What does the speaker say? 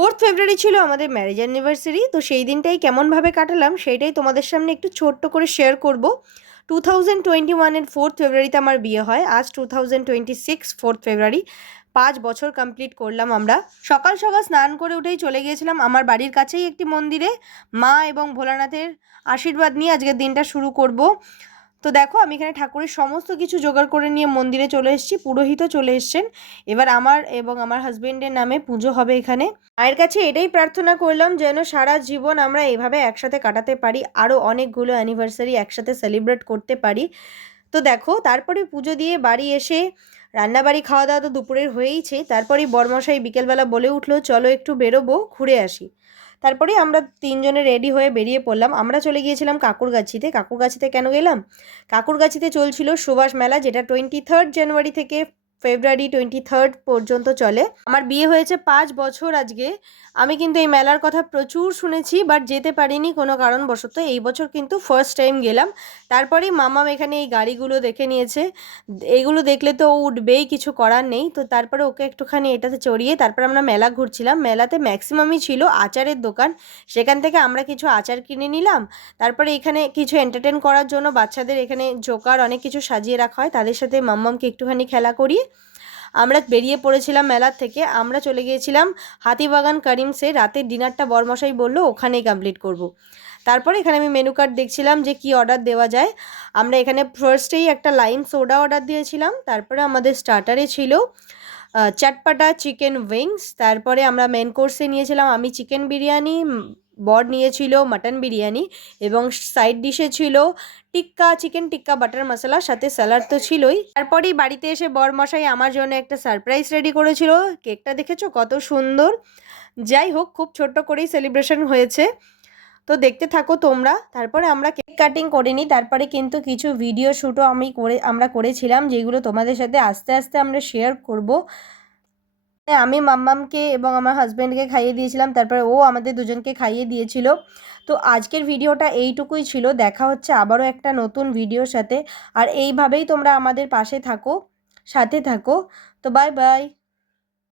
4th ফেব্রুয়ারি ছিল আমাদের marriage anniversary. তো সেই দিনটাই কেমনভাবে কাটালাম সেইটাই তোমাদের সামনে একটু ছোট্ট করে শেয়ার করব। 2021-এর 4th ফেব্রুয়ারিতে আমার বিয়ে হয়। আজ 2026 4th ফেব্রুয়ারি, 5 বছর কমপ্লিট করলাম আমরা। সকাল সকাল স্নান করে উঠেই চলে গিয়েছিলাম আমার বাড়ির কাছেই একটি মন্দিরে, মা এবং ভোলানাথের আশীর্বাদ নিয়ে আজকের দিনটা শুরু করব। তো দেখো আমি এখানে ঠাকুরের সমস্ত কিছু জোগাড় করে নিয়ে মন্দিরে চলে এসেছি, পুরোহিতও চলে এসছেন। এবার আমার এবং আমার হাজবেন্ডের নামে পুজো হবে এখানে। মায়ের কাছে এটাই প্রার্থনা করলাম যেন সারা জীবন আমরা এভাবে একসাথে কাটাতে পারি, আরও অনেকগুলো অ্যানিভার্সারি একসাথে সেলিব্রেট করতে পারি। তো দেখো তারপরে পুজো দিয়ে বাড়ি এসে রান্নাবাড়ি খাওয়া দাওয়া তো দুপুরের হয়েইছে। তারপরেই বরমশাই বিকেলবেলা বলে উঠলো চলো একটু বেরোবো, ঘুরে আসি। তারপরেই আমরা তিনজনে রেডি হয়ে বেরিয়ে পড়লাম। আমরা চলে গিয়েছিলাম কাকুরগাছিতে। কাকুরগাছিতে কেন গেলাম? কাকুরগাছিতে চলছিল সুভাষ মেলা, যেটা 23 জানুয়ারি থেকে ফেব্রুয়ারি 23 পর্যন্ত চলে। আমার বিয়ে হয়েছে 5 বছর আজকে। আমি কিন্তু এই মেলার কথা প্রচুর শুনেছি, বাট যেতে পারিনি কোনো কারণবশত। এই বছর কিন্তু ফার্স্ট টাইম গেলাম। তারপরেই মামাম এখানে এই গাড়িগুলো দেখে নিয়েছে। এইগুলো দেখলে তো ও উঠবেই, কিছু করার নেই। তো তারপরে ওকে একটুখানি এটাতে চড়িয়ে তারপরে আমরা মেলা ঘুরছিলাম। মেলাতে ম্যাক্সিমামই ছিল আচারের দোকান, সেখান থেকে আমরা কিছু আচার কিনে নিলাম। তারপরে এখানে কিছু এন্টারটেন করার জন্য বাচ্চাদের এখানে জোকার অনেক কিছু সাজিয়ে রাখা হয়, তাদের সাথে মাম্মামকে একটুখানি খেলা করিয়ে আমরা বেরিয়ে পড়েছিলাম মেলার থেকে। আমরা চলে গিয়েছিলাম হাতিবাগান করিমসে। রাতের ডিনারটা বরমশাই বললো ওখানেই কমপ্লিট করব। তারপরে এখানে আমি মেনু কার্ড দেখছিলাম যে কি অর্ডার দেওয়া যায়। আমরা এখানে ফার্স্টেই একটা লাইম সোডা অর্ডার দিয়েছিলাম। তারপরে আমাদের স্টার্টারে ছিল চটপাটা চিকেন উইংস। তারপরে আমরা মেন কোর্সে নিয়েছিলাম আমি চিকেন বিরিয়ানি, বর নিয়েছিল মাটন বিরিয়ানি, এবং সাইড ডিশে ছিল টিক্কা, চিকেন টিক্কা বাটার মশলা, সাথে স্যালাড তো ছিলই। তারপরেই বাড়িতে এসে বরমশাই আমার জন্য একটা সারপ্রাইজ রেডি করেছিল। কেকটা দেখেছো কত সুন্দর। যাই হোক, খুব ছোট্ট করেই সেলিব্রেশন হয়েছে, তো দেখতে থাকো তোমরা। তারপরে আমরা কেক কাটিং করিনি, তারপরে কিন্তু কিছু ভিডিও শ্যুটও আমরা করেছিলাম, যেগুলো তোমাদের সাথে আস্তে আস্তে আমরা শেয়ার করব। আমি মাম্মামকে এবং আমার হাজব্যান্ডকে খাইয়ে দিয়েছিলাম, তারপরে ও আমাদের দুজনকে খাইয়ে দিয়েছিল। তো আজকের ভিডিওটা এইটুকুই ছিল। দেখা হচ্ছে আবারও একটা নতুন ভিডিওর সাথে। আর এইভাবেই তোমরা আমাদের পাশে থাকো, সাথে থাকো। তো বাই বাই।